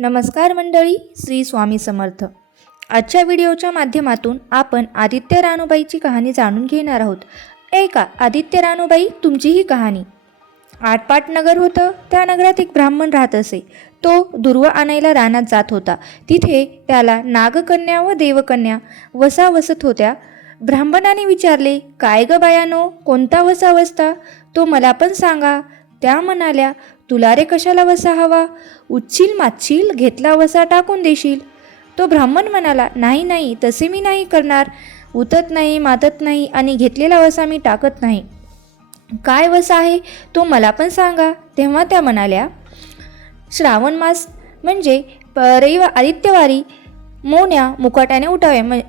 नमस्कार मंडळी, श्री स्वामी समर्थ. आजच्या व्हिडिओच्या माध्यमातून आपण आदित्य रानूबाईची कहाणी जाणून घेणार आहोत. ऐका आदित्य रानूबाई तुमची ही कहाणी. आटपाट नगर होतं. त्या नगरात एक ब्राह्मण राहत असे. तो दुर्व आणायला रानात जात होता. तिथे त्याला नागकन्या व देवकन्या वसा वसत होत्या. ब्राह्मणाने विचारले, काय ग बायानो, कोणता वसा वसता? तो मला पण सांगा. त्या म्हणाल्या, तुला रे कशाला वसा हवा? उच्चील माचील, घेतला वसा टाकून देशील. तो ब्राह्मण म्हणाला, नाही नाही, तसे मी नाही करणार. उतत नाही, मातत नाही आणि घेतलेला वसा मी टाकत नाही. काय वसा आहे तो मला पण सांगा. तेव्हा त्या म्हणाल्या, श्रावण मास म्हणजे आदित्यवारी मोन्या मुकाट्याने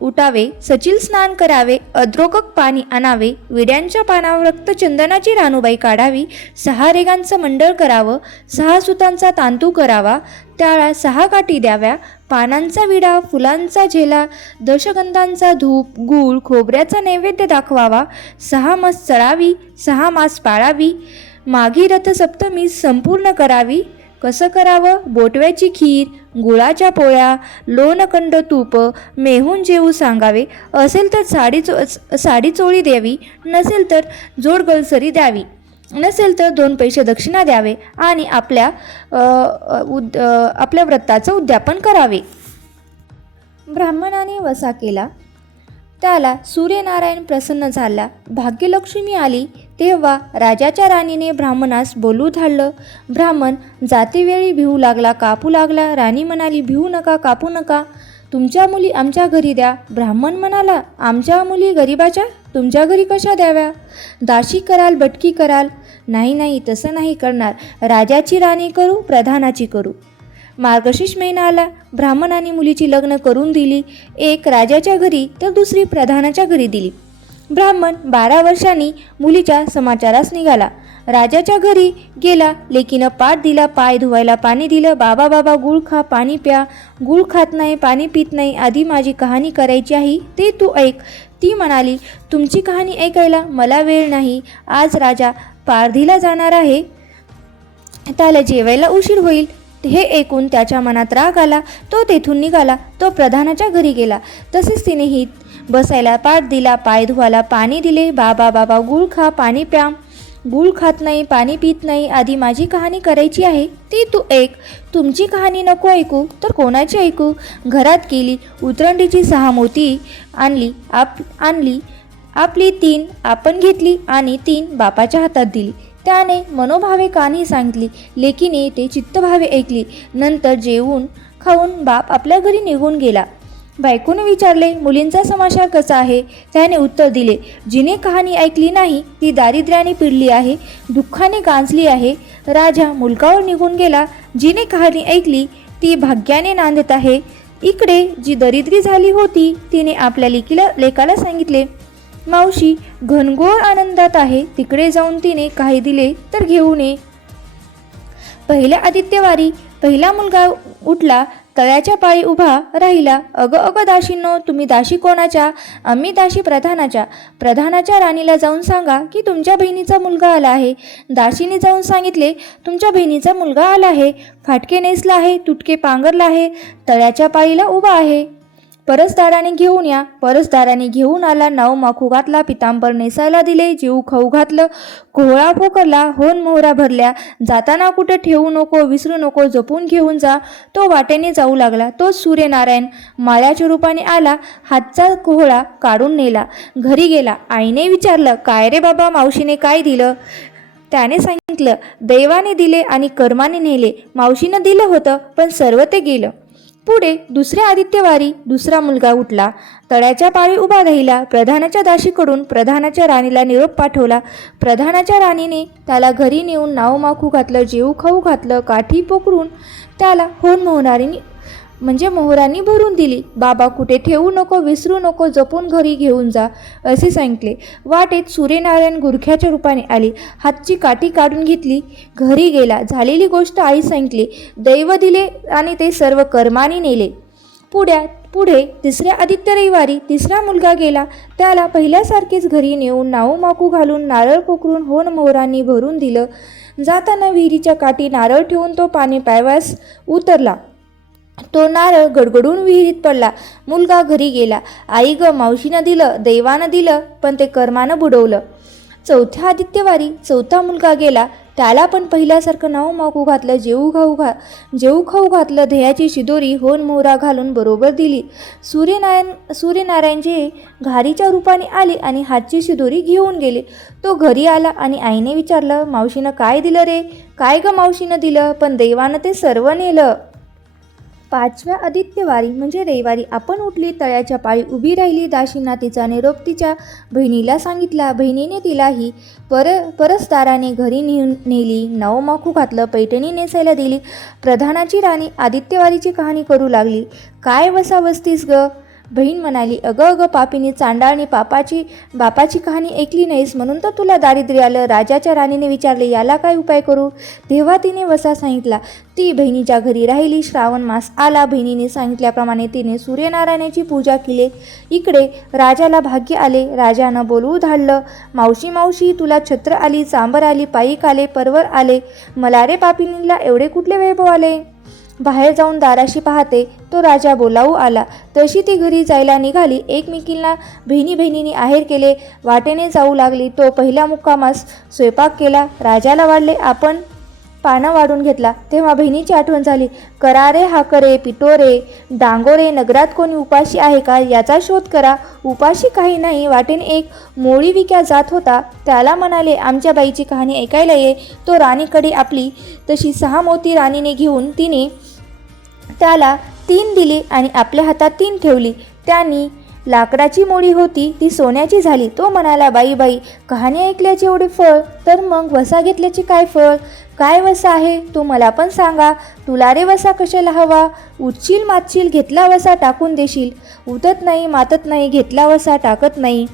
उठावे, सचिल स्नान करावे, अद्रोकक पाणी आणावे, विड्यांच्या पानावर रक्तचंदनाची रानूबाई काढावी, 6 रेगांचं मंडळ करावं, 6 सुतांचा तांतू करावा, त्याला 6 काठी द्याव्या, पानांचा विडा, फुलांचा झेला, दशगंधांचा धूप, गूळ, खोबऱ्याचा नैवेद्य दाखवावा, 6 मास चढावी, 6 मास पाळावी, माघी रथ सप्तमी संपूर्ण करावी. कसं करावं? बोटव्याची खीर, गुळाच्या पोळ्या, लोणकंड तूप, मेहून जेवू सांगावे. असेल तर साडी चोळी द्यावी, नसेल तर जोडगलसरी द्यावी, नसेल तर 2 पैसे दक्षिणा द्यावे आणि आपल्या व्रताचं उद्यापन करावे. ब्राह्मणाने वसा केला. त्याला सूर्यनारायण प्रसन्न झाला. भाग्यलक्ष्मी आली. तेव्हा राजाच्या राणीने ब्राह्मणास बोलू धाडलं. ब्राह्मण जातीवेळी भिवू लागला, कापू लागला. राणी म्हणाली, भिवू नका, कापू नका, तुमच्या मुली आमच्या घरी द्या. ब्राह्मण म्हणाला, आमच्या मुली गरिबाच्या तुमच्या घरी कशा द्याव्या? दाशी कराल, बटकी कराल? नाही नाही, तसं नाही करणार. राजाची राणी करू, प्रधानाची करू. मार्गशीर्ष महिना आला. ब्राह्मणाने मुलीची लग्न करून दिली. एक राजाच्या घरी तर दुसरी प्रधानाच्या घरी दिली. ब्राह्मण 12 वर्षांनी मुलीच्या समाचारास निघाला. राजाच्या घरी गेला. लेकीनं पाठ दिला, पाय धुवायला पाणी दिलं. बाबा बाबा, गुळ खा, पाणी प्या. गुळ खात नाही, पाणी पित नाही. आधी माझी कहाणी करायची आहे, ते तू ऐक. ती म्हणाली, तुमची कहाणी ऐकायला मला वेळ नाही. आज राजा पारधीला जाणार आहे, त्याला जेवायला उशीर होईल. हे ऐकून त्याच्या मनात राग आला. तो तेथून निघाला. तो प्रधानाच्या घरी गेला. तसेच तिनेही बसायला पाठ दिला, पाय धुवायला पाणी दिले. बाबा बाबा, गुळ खा, पाणी प्या. गुळ खात नाही, पाणी पित नाही. आधी माझी कहाणी करायची आहे, ती तू ऐक. तुमची कहाणी नको ऐकू तर कोणाची ऐकू? घरात गेली. उतरंडीची 6 मोती आणली. आपली 3 आपण घेतली आणि 3 बापाच्या हातात दिली. त्याने मनोभावे कहाणी सांगितली. लेकीने ते चित्तभावे ऐकली. नंतर जेवून खाऊन बाप आपल्या घरी निघून गेला. बायकोने विचारले, मुलींचा समाचार कसा आहे? त्याने उत्तर दिले, जिने कहाणी ऐकली नाही ती दारिद्र्याने पिडली आहे, दुःखाने गांजली आहे. राजा मुलगावर निघून गेला. जिने कहाणी ऐकली ती भाग्याने नांदत आहे. इकडे जी दरिद्री झाली होती तिने आपल्या लेकाला सांगितले, मावशी घनघोर आनंदात आहे, तिकडे जाऊन तिने काही दिले तर घेऊन ये. पहिल्या आदित्यवारी पहिला मुलगा उठला. तळ्याच्या पायी उभा राहिला. अगं दाशींनो, तुम्ही दाशी कोणाच्या? आम्ही दाशी प्रधानाच्या. प्रधानाच्या राणीला जाऊन सांगा की तुमच्या बहिणीचा मुलगा आला आहे. दाशीने जाऊन सांगितले, तुमच्या बहिणीचा मुलगा आला आहे, फाटके नेसला आहे, तुटके पांघरला आहे, तळ्याच्या पायीला उभा आहे. परसदाराने घेऊन या. परसदाराने घेऊन आला. नाव माखू घातला, पितांबर नेसायला दिले, जेऊ खाऊ घातलं, कोहळा पोकरला, होन मोहरा भरल्या. जाताना कुठे ठेवू नको, विसरू नको, जपून घेऊन जा. तो वाटेने जाऊ लागला. तो सूर्यनारायण माळ्याच्या रूपाने आला. हातचा कोहळा काढून नेला. घरी गेला. आईने विचारलं, काय रे बाबा, मावशीने काय दिलं? त्याने सांगितलं, दैवाने दिले आणि कर्माने नेले. मावशीनं दिलं होतं पण सर्व ते गेलं. पुढे दुसऱ्या आदित्यवारी दुसरा मुलगा उठला. तळ्याच्या पाळी उभा राहिला. प्रधानाच्या दाशीकडून प्रधानाच्या राणीला निरोप पाठवला. प्रधानाच्या राणीने त्याला घरी नेऊन नाव माखू घातलं, जेऊ खाऊ घातलं, काठी पोकरून त्याला मोहरांनी भरून दिली. बाबा कुठे ठेवू नको, विसरू नको, जपून घरी घेऊन जा असे सांगितले. वाटेत सूर्यनारायण गुरख्याच्या रूपाने आले. हातची काठी काढून घेतली. घरी गेला. झालेली गोष्ट आई सांगितली. दैव दिले आणि ते सर्व कर्माने नेले. पुढे तिसऱ्या आदित्य रविवारी तिसरा मुलगा गेला. त्याला पहिल्यासारखेच घरी नेऊन नाऊ माकू घालून, नारळ पोखरून, होन मोहरांनी भरून दिलं. जाताना विहिरीच्या काठी नारळ ठेवून तो पाणी प्यावयास उतरला. तो नारळ गडगडून विहिरीत पडला. मुलगा घरी गेला. आई ग, मावशीनं दिलं, दैवानं दिलं, पण ते कर्मानं बुडवलं. चौथ्या आदित्यवारी चौथा मुलगा गेला. त्याला पण पहिल्यासारखं नाव मागू घातलं, जेऊ खाऊ घातलं. ध्येयाची शिदोरी होन मोहरा घालून बरोबर दिली. सूर्यनारायणचे घारीच्या रूपाने आले आणि हातची शिदोरी घेऊन गेले. तो घरी आला आणि आईने विचारलं, मावशीनं काय दिलं रे? काय ग मावशीनं दिलं, पण दैवानं ते सर्व नेलं. पाचव्या आदित्यवारी म्हणजे रविवारी आपण उठली. तळ्याच्या पाळी उभी राहिली. दाशींना तिचा निरोप तिच्या बहिणीला सांगितला. बहिणीने तिलाही परस्ताराने घरी नेली. नऊ माखू घातलं, पैठणी नेसायला दिली. प्रधानाची राणी आदित्यवारीची कहाणी करू लागली. काय वसावसतीस ग? बहीण म्हणाली, अगं पापीनी चांडाळणी बापाची कहाणी ऐकली नाहीस म्हणून तर तुला दारिद्र्य आलं. राजाच्या राणीने विचारले, याला काय उपाय करू? तेव्हा तिने वसा सांगितला. ती बहिणीच्या घरी राहिली. श्रावण मास आला. बहिणीने सांगितल्याप्रमाणे तिने सूर्यनारायणाची पूजा केली. इकडे राजाला भाग्य आले. राजानं बोलवू धाडलं, मावशी तुला छत्र आली, चांबर आली, पायीक आले, परवर आले. मला रे पापिनीला एवढे कुठले वैभव आले? बाहेर जाऊन दाराशी पाहते तो राजा बोलावू आला. तशी ती घरी जायला निघाली. एकमेकींना बहिणीने आहेर केले. वाटेने जाऊ लागली. तो पहिल्या मुक्कामास स्वयंपाक केला. राजाला वाढले. आपण पानं वाढून घेतला. तेव्हा बहिणीची आठवण झाली. करारे हाकरे पिटोरे डांगोरे, नगरात कोणी उपाशी आहे का याचा शोध करा. उपाशी काही नाही. वाटेने एक मोळी विक्या जात होता. त्याला म्हणाले, आमच्या बाईची कहाणी ऐकायला ये. तो राणीकडे आपली तशी 6 मोती राणीने घेऊन तिने त्याला 3 दिली आणि आपल्या हातात 3 ठेवली. त्यांनी लाकडाची मोळी होती ती सोन्याची झाली. तो म्हणाला, बाई कहाणी ऐकल्याचे एवढे फळ, तर मग वसा घेतल्याचे काय फळ? काय वसा आहे तो मला पण सांगा. तुला रे वसा कशाला हवा? उठशील मातशील, घेतला वसा टाकून देशील. उठत नाही मातत नाही, घेतला वसा टाकत नाही.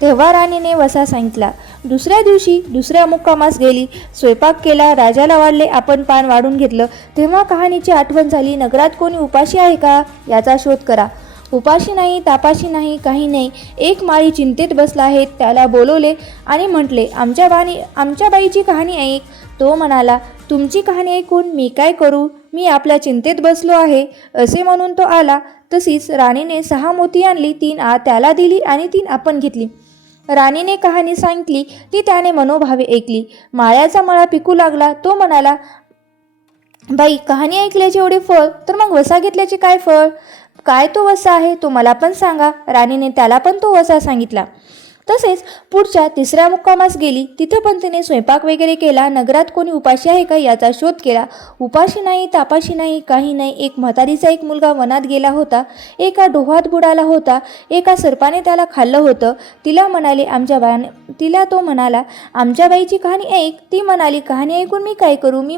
तेव्हा राणीने वसा सांगितला. दुसऱ्या दिवशी दुसऱ्या मुक्कामास गेली. स्वयंपाक केला. राजाला वाढले. आपण पान वाढून घेतलं. तेव्हा कहाणीची आठवण झाली. नगरात कोणी उपाशी आहे का याचा शोध करा. उपाशी नाही, तापाशी नाही, काही नाही. एक माळी चिंतेत बसला आहे. त्याला बोलवले आणि म्हटले, आमच्या बाईची कहाणी ऐक. तो म्हणाला, तुमची कहाणी ऐकून मी काय करू? मी आपल्या चिंतेत बसलो आहे. असे म्हणून तो आला. तशीच राणीने 6 मोती आणली. 3 त्याला दिली आणि 3 आपण घेतली. राणीने कहाणी सांगितली ती त्याने मनोभावे ऐकली. माळ्याचा मळा पिकू लागला. तो म्हणाला, बाई कहाणी ऐकल्याचे एवढे फळ, तर मग वसा घेतल्याचे काय फळ? काय तो वसा आहे तो मला पण सांगा. राणीने त्याला पण तो वसा सांगितला. तसेच पुढच्या 3ऱ्या मुक्कामास गेली. तिथं पण तिने स्वयंपाक वगैरे केला. नगरात कोणी उपाशी आहे का याचा शोध केला. उपाशी नाही, तापाशी नाही, काही नाही. एक म्हातारीचा एक मुलगा वनात गेला होता. एका डोहात बुडाला होता. एका सर्पाने त्याला खाल्लं होतं. तिला तो म्हणाला, आमच्या बाईची कहाणी ऐक. ती म्हणाली, कहाणी ऐकून मी काय करू? मी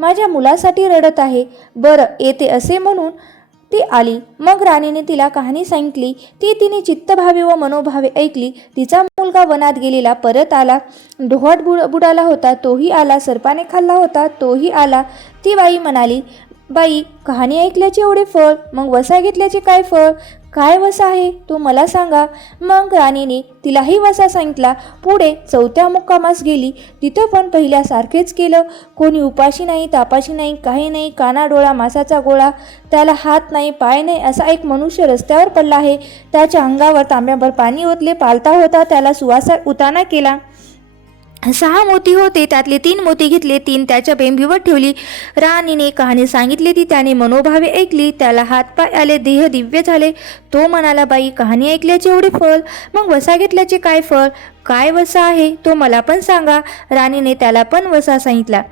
माझ्या मुलासाठी रडत आहे. बरं येते असे म्हणून ती आली. मग राणीने तिला कहाणी सांगितली. ती तिने चित्तभावे व मनोभावे ऐकली. तिचा मुलगा वनात गेलेला परत आला. डोहात बुडाला होता तोही आला. सर्पाने खाल्ला होता तोही आला. ती बाई म्हणाली, बाई कहाणी ऐकल्याचे एवढे फळ, मग वसा घेतल्याचे काय फळ? काय वसा आहे तो मला सांगा. मग राणीने तिलाही वसा सांगितला. पुढे 4थ्या मुक्कामास गेली. तिथं पण पहिल्यासारखेच केलं. कोणी उपाशी नाही, तापाशी नाही, काही नाही. काना डोळा मासाचा गोळा. त्याला हात नाही, पाय नाही असा एक मनुष्य रस्त्यावर पडला आहे. त्याच्या अंगावर तांब्याभर पाणी ओतले. पालता होता. त्याला सुवासा उताना केला. 6 मोती होते. त्यातले 3 मोती घेतले. 3 त्याच्या बेंबीवर ठेवली. राणीने कहाणी सांगितली ती त्याने मनोभावे ऐकली. त्याला हातपाय आले. देह दिव्य झाले. तो म्हणाला, बाई कहाणी ऐकल्याचे एवढे फळ, मग वसा घेतल्याचे काय फळ? काय वसा आहे तो मला पण सांगा. राणीने त्याला पण वसा सांगितला.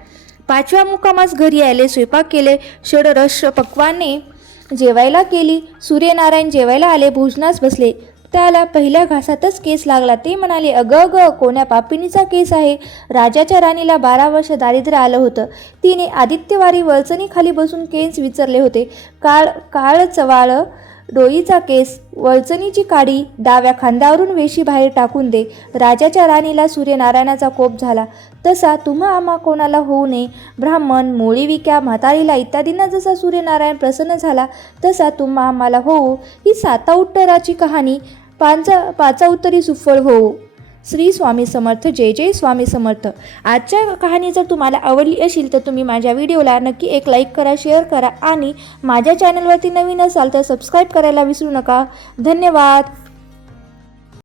5व्या मुक्कामास घरी आले. स्वयंपाक केले. षडरस पक्वाने जेवायला केली. सूर्यनारायण जेवायला आले. भोजनास बसले. त्याला पहिल्या घासातच केस लागला. ते म्हणाले, अगं कोण्या पापिनीचा केस आहे? राजाच्या राणीला 12 वर्ष दारिद्र्य आलं होतं. तिने आदित्यवारी वळचणीखाली बसून केस विचारले होते. काळ चवाळ डोईचा केस, वळचणीची काडी, डाव्या खांद्यावरून वेशी बाहेर टाकून दे. राजाच्या राणीला सूर्यनारायणाचा कोप झाला. तसा तुम्हा आम्हा कोणाला होऊ नये. ब्राह्मण, मोळी विक्या, म्हातारीला इत्यादींना जसा सूर्यनारायण प्रसन्न झाला तसा तुम्हा आम्हाला होऊ. ही 7 उत्तराची कहाणी 5 उत्तरी सुफळ होऊ. श्री स्वामी समर्थ. जय जय स्वामी समर्थ. आजच्या कहाणी जर तुम्हाला आवडली असेल तर तुम्ही माझ्या व्हिडिओला नक्की एक लाईक करा, शेअर करा आणि माझ्या चॅनलवरती नवीन असाल तर सबस्क्राईब करायला विसरू नका. धन्यवाद.